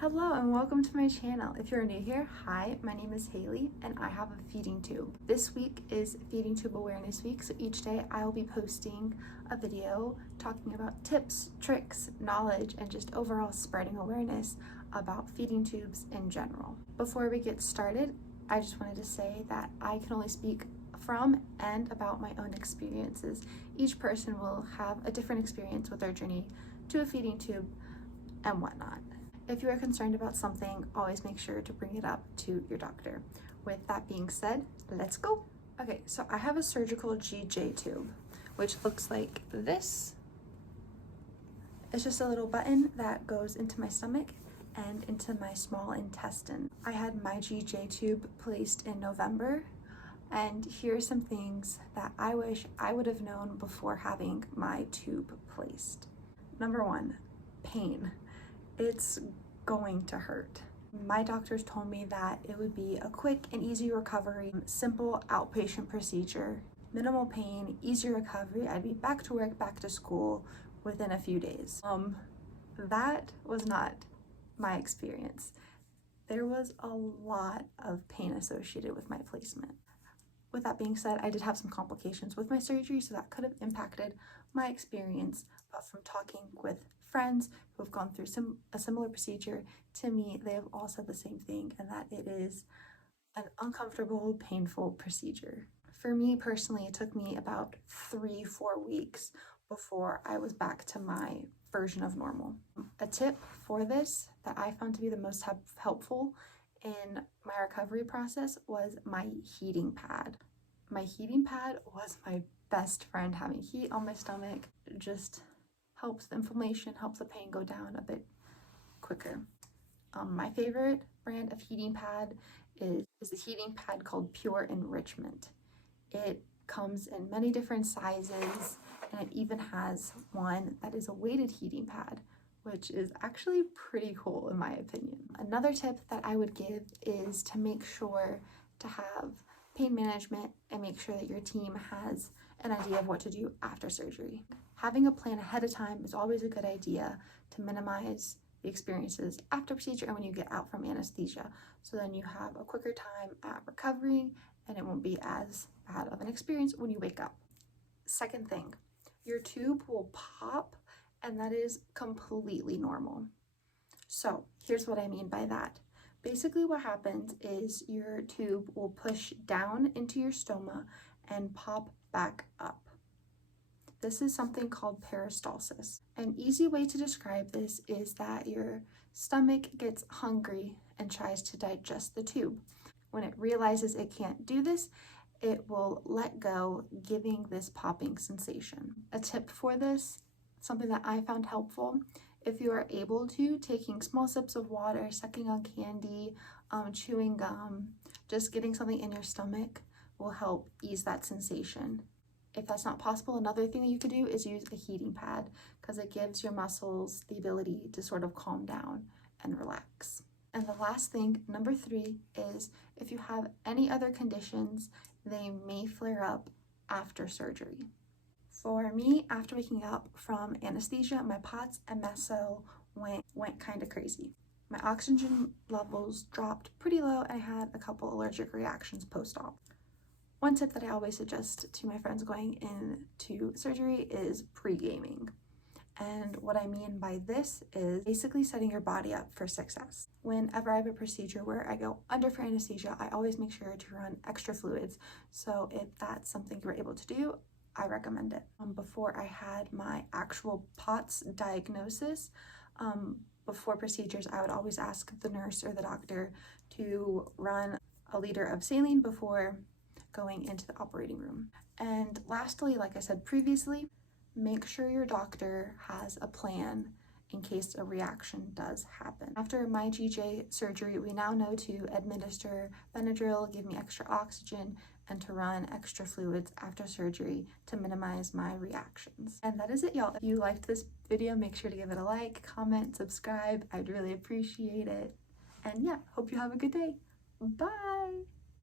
Hello and welcome to my channel. If you're new here, hi, my name is Haley and I have a feeding tube. This week is Feeding Tube Awareness Week, so each day I will be posting a video talking about tips, tricks, knowledge, and just overall spreading awareness about feeding tubes in general. Before we get started, I just wanted to say that I can only speak from and about my own experiences. Each person will have a different experience with their journey to a feeding tube and whatnot. If you are concerned about something, always make sure to bring it up to your doctor. With that being said, let's go. Okay, so I have a surgical GJ tube, which looks like this. It's just a little button that goes into my stomach and into my small intestine. I had my GJ tube placed in November, and here are some things that I wish I would have known before having my tube placed. Number one, pain. It's going to hurt. My doctors told me that it would be a quick and easy recovery, simple outpatient procedure, minimal pain, easy recovery. I'd be back to work, back to school within a few days. That was not my experience. There was a lot of pain associated with my placement. With that being said, I did have some complications with my surgery, so that could have impacted my experience, but from talking with friends who have gone through a similar procedure to me, they have all said the same thing, and that it is an uncomfortable, painful procedure. For me personally, it took me about 3-4 weeks before I was back to my version of normal. A tip for this that I found to be the most helpful in my recovery process was my heating pad. My heating pad was my best friend. Having heat on my stomach just helps the inflammation, helps the pain go down a bit quicker. My favorite brand of heating pad is the heating pad called Pure Enrichment. It comes in many different sizes, and it even has one that is a weighted heating pad, which is actually pretty cool in my opinion. Another tip that I would give is to make sure to have pain management and make sure that your team has an idea of what to do after surgery. Having a plan ahead of time is always a good idea to minimize the experiences after procedure and when you get out from anesthesia. So then you have a quicker time at recovering and it won't be as bad of an experience when you wake up. Second thing, your tube will pop, and that is completely normal. So here's what I mean by that. Basically what happens is your tube will push down into your stoma and pop back up. This is something called peristalsis. An easy way to describe this is that your stomach gets hungry and tries to digest the tube. When it realizes it can't do this, it will let go, giving this popping sensation. A tip for this, something that I found helpful, if you are able to, taking small sips of water, sucking on candy, chewing gum, just getting something in your stomach will help ease that sensation. If that's not possible, another thing that you could do is use a heating pad, because it gives your muscles the ability to sort of calm down and relax. And the last thing, number 3, is if you have any other conditions, they may flare up after surgery. For me, after waking up from anesthesia, my POTS and MESO went kind of crazy. My oxygen levels dropped pretty low, and I had a couple allergic reactions post-op. One tip that I always suggest to my friends going into surgery is pre-gaming. And what I mean by this is basically setting your body up for success. Whenever I have a procedure where I go under for anesthesia, I always make sure to run extra fluids. So if that's something you're able to do, I recommend it. Before I had my actual POTS diagnosis, before procedures, I would always ask the nurse or the doctor to run a liter of saline before going into the operating room. And lastly, like I said previously, make sure your doctor has a plan in case a reaction does happen. After my GJ surgery, we now know to administer Benadryl, give me extra oxygen, and to run extra fluids after surgery to minimize my reactions. And that is it, y'all. If you liked this video, make sure to give it a like, comment, subscribe. I'd really appreciate it. And yeah, hope you have a good day. Bye.